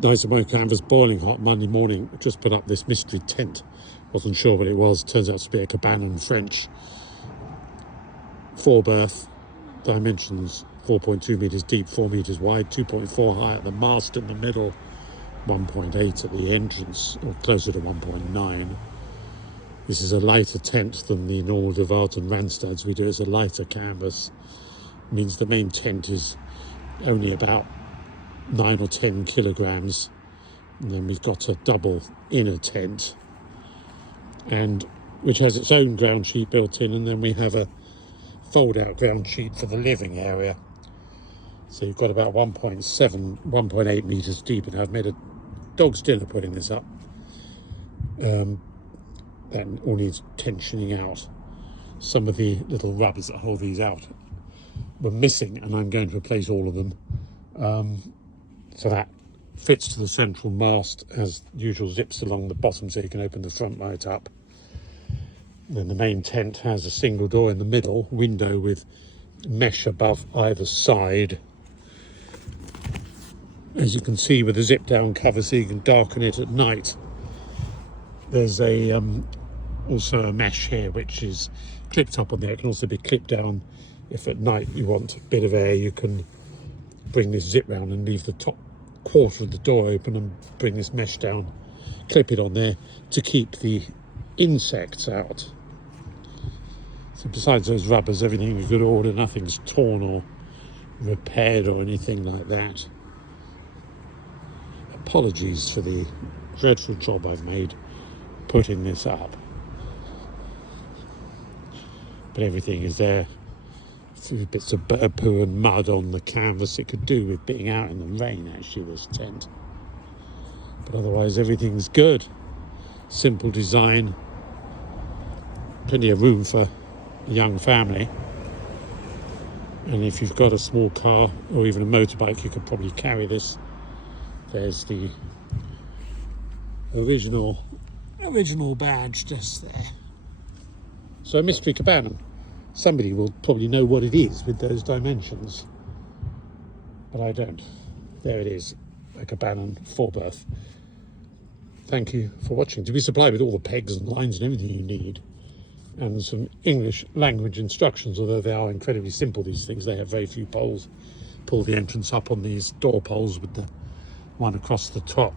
Nice and white canvas, boiling hot Monday morning. Just put up this mystery tent. Wasn't sure what it was. Turns out to be a Cabanon French 4-berth. Dimensions 4.2 meters deep, 4 meters wide, 2.4 high at the mast in the middle, 1.8 at the entrance, or closer to 1.9. This is a lighter tent than the normal De Waard and Randstads we do. It's a lighter canvas. It means the main tent is only about 9 or 10 kilograms. And then we've got a double inner tent, and which has its own ground sheet built in, and then we have a fold-out ground sheet for the living area. So you've got about 1.7, 1.8 meters deep, and I've made a dog's dinner putting this up. That all needs tensioning out. Some of the little rubbers that hold these out were missing, and I'm going to replace all of them. So that fits to the central mast, as usual, zips along the bottom so you can open the front light up. Then the main tent has a single door in the middle, window with mesh above either side. As you can see with the zip down cover, so you can darken it at night. There's a also a mesh here which is clipped up on there. It can also be clipped down if at night you want a bit of air. You can bring this zip round and leave the top quarter of the door open and bring this mesh down, clip it on there to keep the insects out. So besides those rubbers, everything is good order, nothing's torn or repaired or anything like that. Apologies for the dreadful job I've made putting this up. But everything is there. A few bits of bird poo and mud on the canvas. It could do with being out in the rain, actually, this tent. But otherwise, everything's good. Simple design. Plenty of room for a young family. And if you've got a small car or even a motorbike, you could probably carry this. There's the original badge just there. So a mystery cabanon. Somebody will probably know what it is with those dimensions, but I don't. There it is, a Cabanon 4-berth. Thank you for watching. To be supplied with all the pegs and lines and everything you need, and some English language instructions, although they are incredibly simple, these things. They have very few poles. Pull the entrance up on these door poles with the one across the top,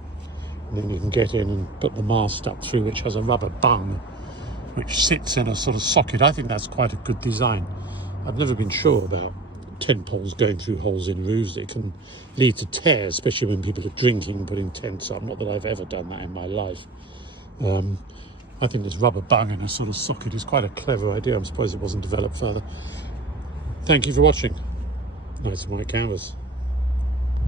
and then you can get in and put the mast up through, which has a rubber bung which sits in a sort of socket. I think that's quite a good design. I've never been sure about tent poles going through holes in roofs. It can lead to tears, especially when people are drinking, putting tents up. Not that I've ever done that in my life. I think this rubber bung in a sort of socket is quite a clever idea. I'm surprised it wasn't developed further. Thank you for watching. Nice and white canvas.